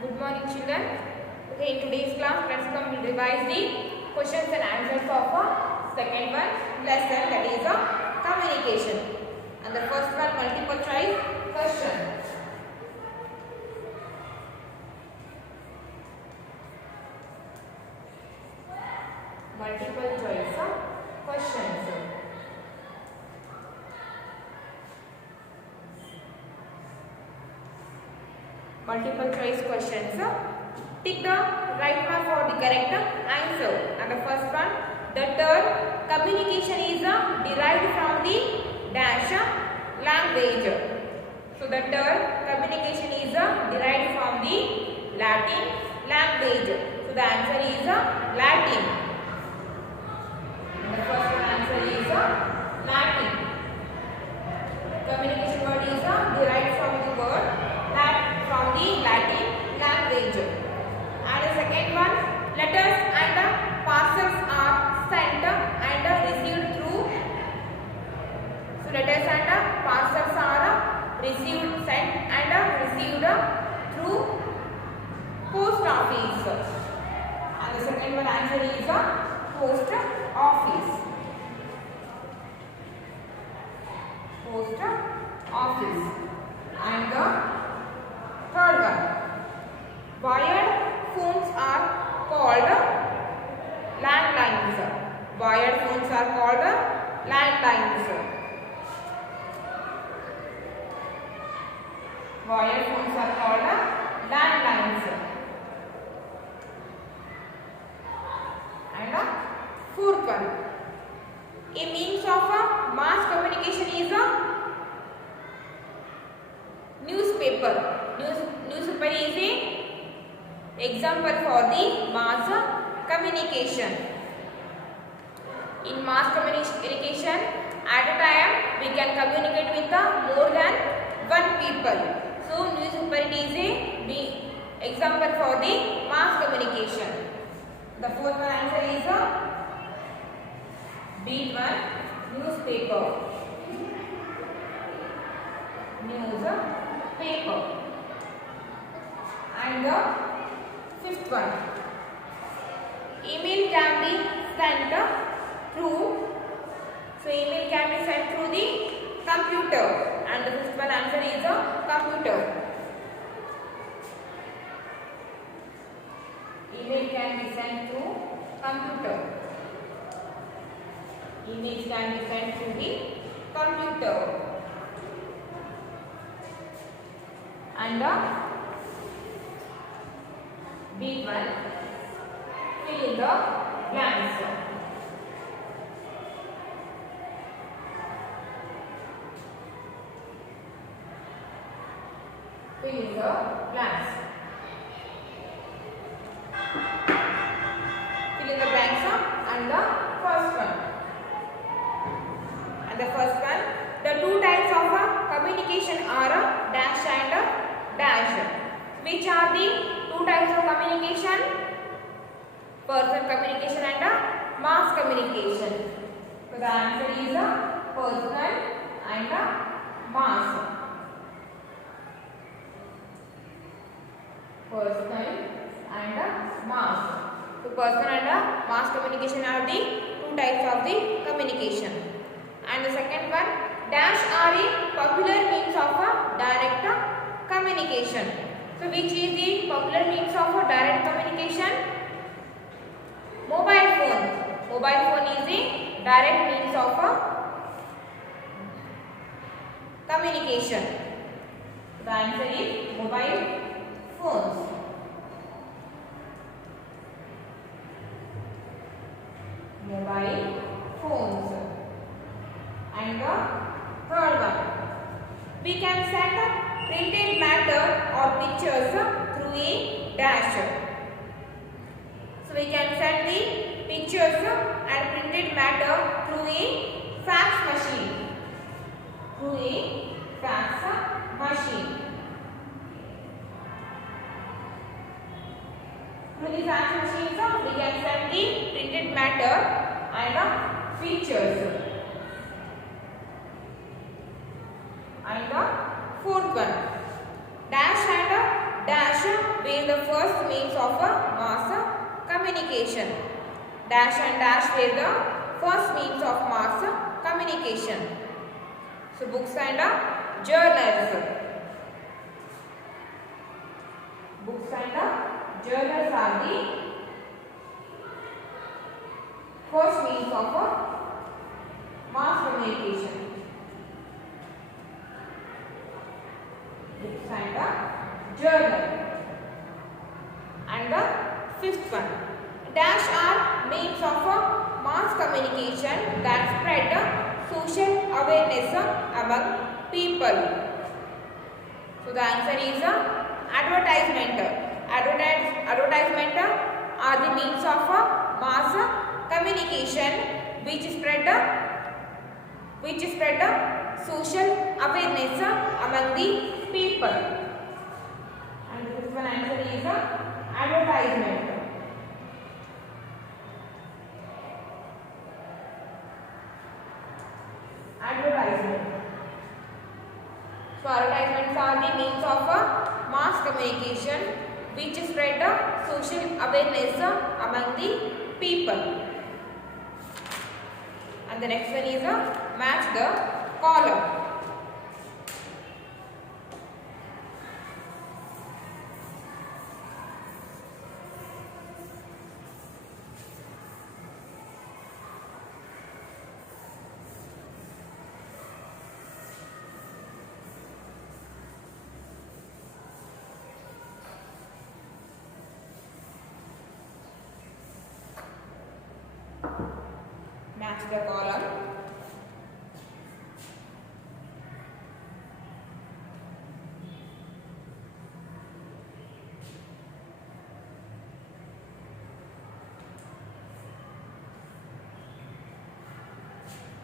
Good morning, children. Okay, in today's class, let's come and revise the questions and answers of second one lesson, that is communication. And the first one, multiple choice question. Multiple choice questions. Multiple choice questions. Tick the right one for the correct answer. And the first one, the term communication is derived from the dash language. So the term communication is derived from the Latin language. So the answer is Latin. And the first one answer is Latin. Communication word is derived from the word from the Latin language. And the second one, letters and parcels are sent and received through. So letters and parcels are received, sent and received through post office. And the second one answer is post office. Post office. And the third one, wired phones are called landlines. Wired phones are called landlines. Wired phones are called landlines. And fourth one, a means of mass communication is newspaper. Newspaper is a example for the mass communication. In mass communication, at a time we can communicate with more than one people. So newspaper is a example for the mass communication. The fourth one answer is B1, newspaper. Newspaper. And the fifth one, email can be sent through. So email can be sent through the computer. And the fifth one answer is computer. Email can be sent through computer. Emails can be sent through the computer. And B1, fill in the blanks. Fill in the blanks. Fill in the blanks and the first one. And the first one, the two types of communication are dash and dash. Which are the two types of communication? Personal communication and mass communication. So the answer is personal and mass. Personal and mass. So personal and mass communication are the two types of the communication. And the second one, dash are a popular means of direct communication. So which is the popular means of direct communication? Mobile phone. Mobile phone is the direct means of communication. The answer is mobile phones. Mobile phones. And the third one, we can send printed matter or pictures through a dash. So we can send the pictures and printed matter through a fax machine. Through a fax machine. Through the fax machine, we can send the printed matter and pictures. And the fourth one, dash and dash were the first means of mass communication. Dash and dash were the first means of mass communication. So books and journals. Books and journals are the first means of mass communication. Books and journal. And the fifth one, dash are means of mass communication that spread social awareness among people. So the answer is advertisement. Advertisement are the means of mass communication which spread social awareness among the people. And the fifth one answer is advertisement. Advertisement. So advertisements are the means of mass communication which spread social awareness among the people. And the next one is match the column. Match the column.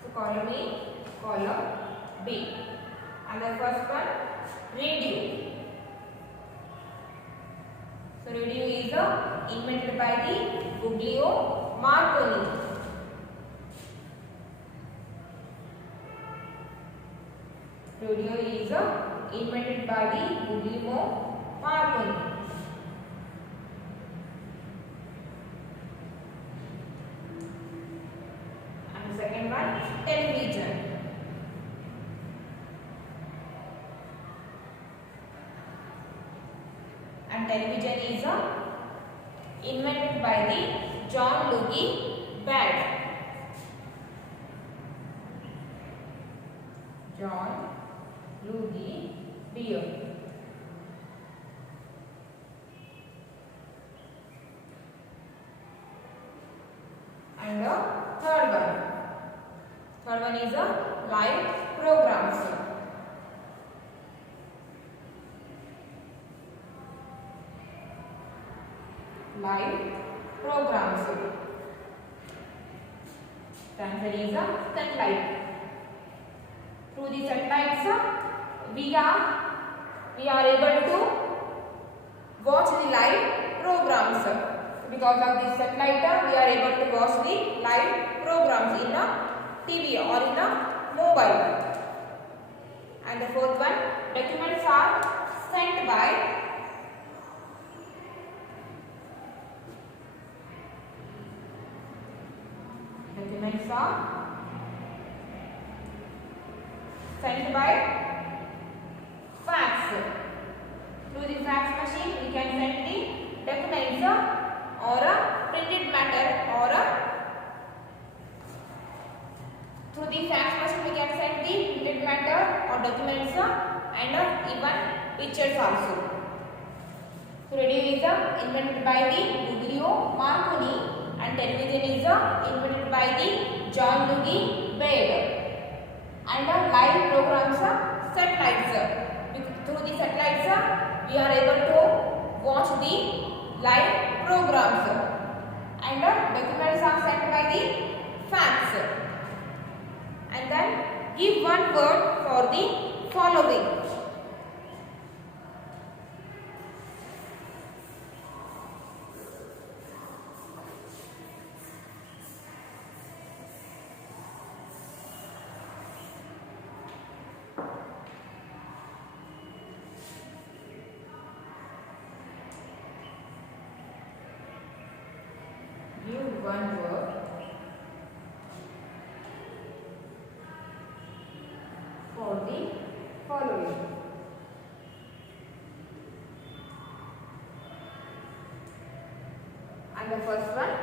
So column A, column B. And the first one, radio. So radio is invented by the Guglielmo Marconi. Radio is invented by the Guglielmo Marconi. And the second one, television. And television is invented by the John Logie Baird. John Logie Baird. And the third one is a live programs. Live programs. The answer is satellite. Through the satellites, we are able to watch the live programs. Because of this satellite, we are able to watch the live programs in a TV or in a mobile. And the fourth one, documents are sent by fax. Through the fax machine, we can send the documents or a printed matter, or through the fax machine we can send the printed matter or documents and even pictures also. So radio is invented by the Guglielmo Marconi and television is invented by the John Logie Baird. And live programs, satellites. Through the satellites, we are able to watch the live programs. And documents are sent by the fax. And then give one word for the following. one word for the following. And the first one,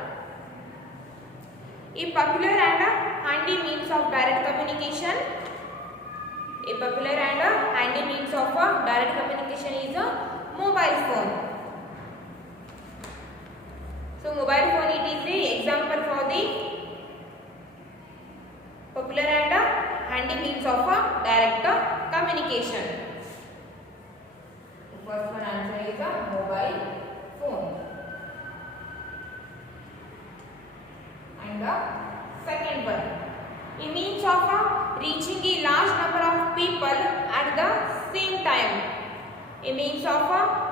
a popular and a handy means of direct communication. A popular and a handy means of direct communication is a mobile phone. So mobile phone, it is the example for the popular and a handy means of direct communication. The first one answer is a mobile phone. And the second one, a means of reaching a large number of people at the same time. A means of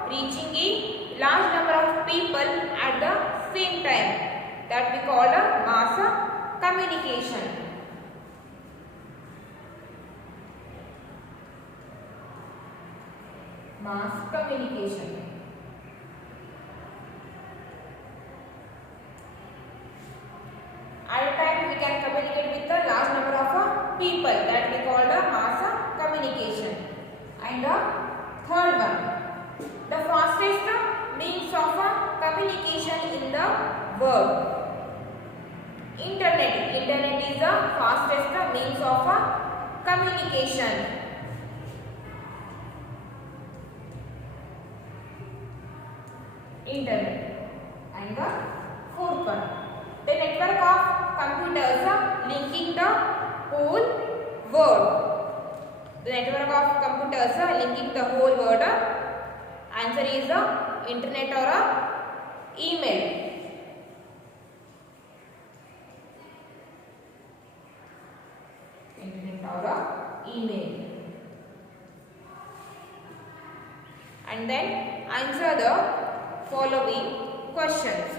reaching a large number of people at the same time, that we call a mass communication. Mass communication. At a time we can communicate with a large number of people, that we call a mass communication. And the third one, the fastest means of communication in the world. Internet. Internet is the fastest means of communication. Internet. And the fourth one, the network of computers linking the whole world. The network of computers linking the whole world. Answer is internet or email. Internet or email. And then answer the following questions.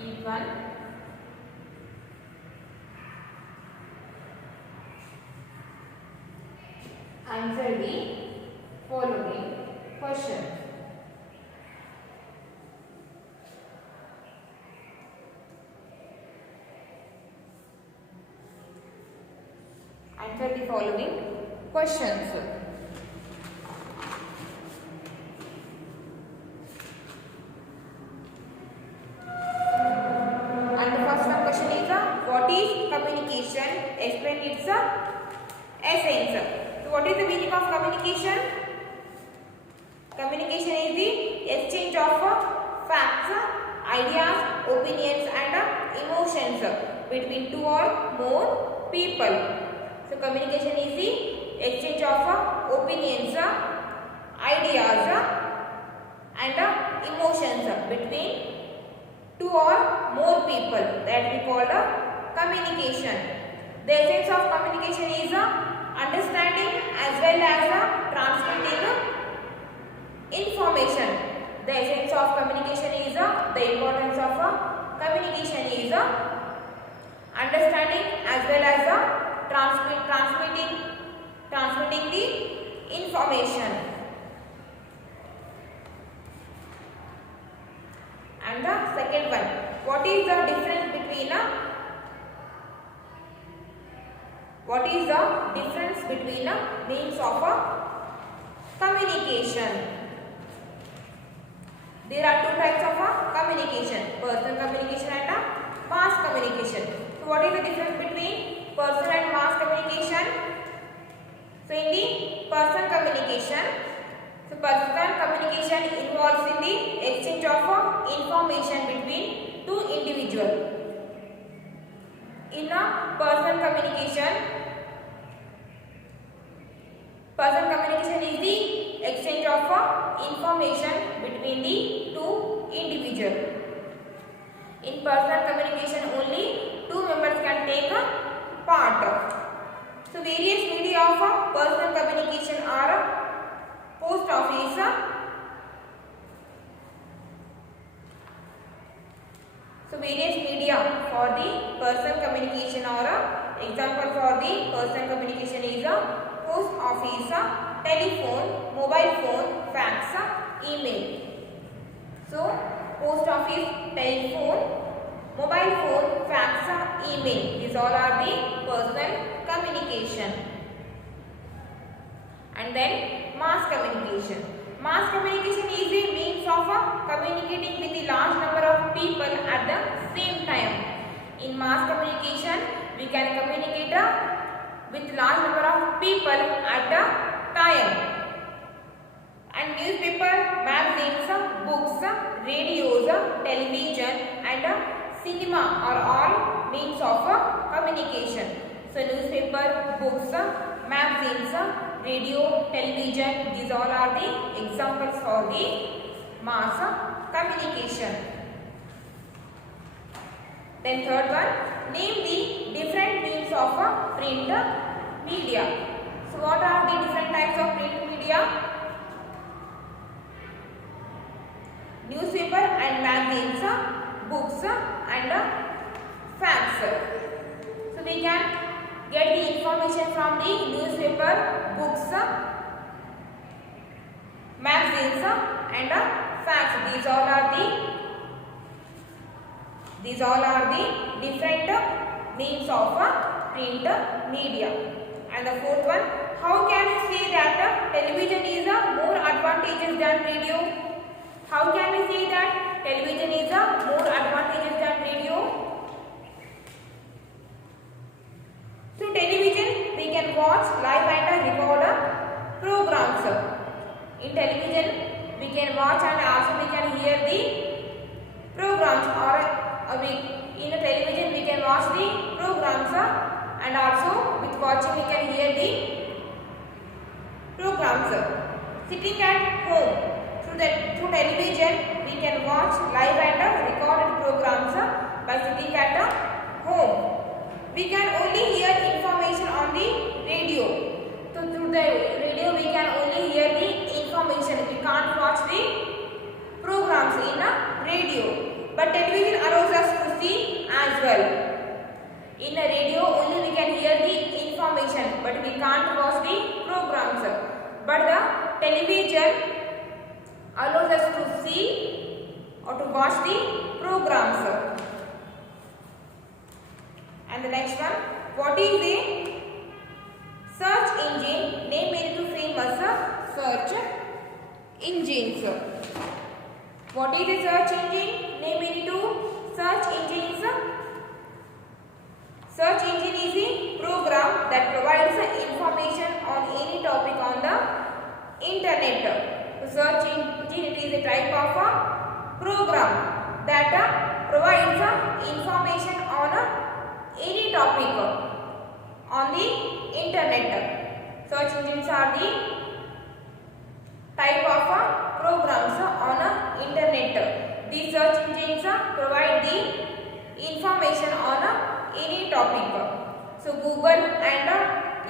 Each one. Answer the following questions. Answer the following questions. And the first one question is what is communication? Explain its essence. So what is the meaning of communication? Communication is the exchange of facts, ideas, opinions and emotions between two or more people. So communication is the exchange of opinions, ideas and emotions between two or more people, that we call communication. The essence of communication is understanding as well as transmitting information. The essence of communication is the importance of communication is understanding as well as transmitting the information. And the second one, what is the difference between means of communication? There are two types of communication: personal communication and mass communication. So what is the difference between personal and mass communication? So in the personal communication, involves in the exchange of information between two individuals. In a personal communication is the exchange of information between the two individuals. In personal communication, only two members can take a part. So various media of personal communication are post office, So various media for the personal communication or example for the personal communication is a post office, telephone, mobile phone, fax, email. So post office, telephone, mobile phone, fax, email. These all are the personal communication. And then mass communication. Mass communication is a means of communicating with a large number of people at the same time. In mass communication, we can communicate with large number of people at a time. And newspaper, magazines, books, radios, television and cinema are all means of communication. So newspaper, books, magazines, radio, television, these all are the examples for the mass communication. Then third one, name the different means of print media. So what are the different types of print media? Newspaper and magazines, books and fax. So we can get the information from the newspaper, books, magazines and fax. These all are the different means of print media. And the fourth one, how can you say that television is more advantageous than radio? How can we say that television is more advantageous than radio? Through television, we can watch live and record programs. In television, we can watch and also we can hear the programs. In a television, we can watch the programs and also with watching we can hear the programs. Sitting at home. Through television, we can watch live and recorded programs by sitting at home. We can only hear information on the radio. So through the radio, we can only hear the information. We can't watch the programs in a radio. But television allows us to see as well. In a radio, only we can hear the information, but we can't watch the programs. But the television allows us to see or to watch the programs. And the next one, what is a search engine? Name any two famous search engines. What is a search engine? Name any two search engines. Search engine is a program that provides information on any topic on the internet. Search engine, it is a type of a program that provides information on any topic on the internet. Search engines are the type of programs on internet. These search engines provide the information on any topic. So Google and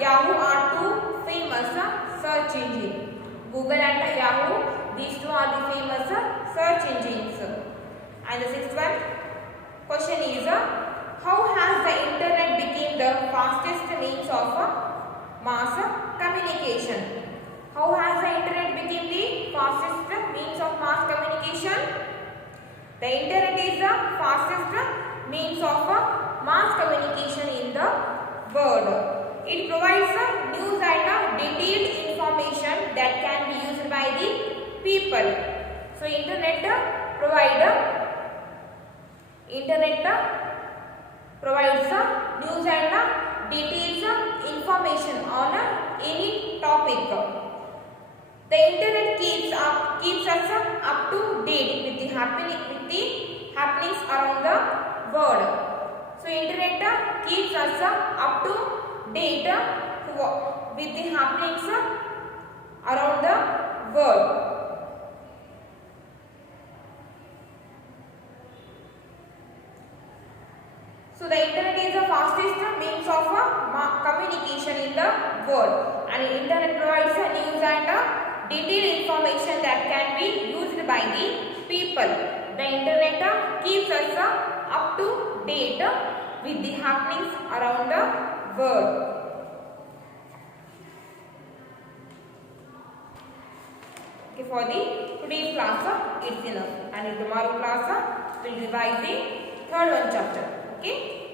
Yahoo are two famous search engines. Google and Yahoo, these two are the famous search engines. And the sixth one, question is, how has the internet become the fastest means of mass communication? How has the internet become the fastest means of mass communication? The internet is the fastest means of mass communication in the world. It provides news and detailed information that can be used by the people. So internet provides news and details information on any topic. The internet keeps us up to date with the happenings around the world. So internet keeps us up to date with the happenings around the world. So the internet is the fastest means of communication in the world, and the internet provides news and detailed information that can be used by the people. The internet keeps us up to date with the happenings around the world. Okay, for the today's class it's enough, and in tomorrow class we'll revise the third one chapter. Okay.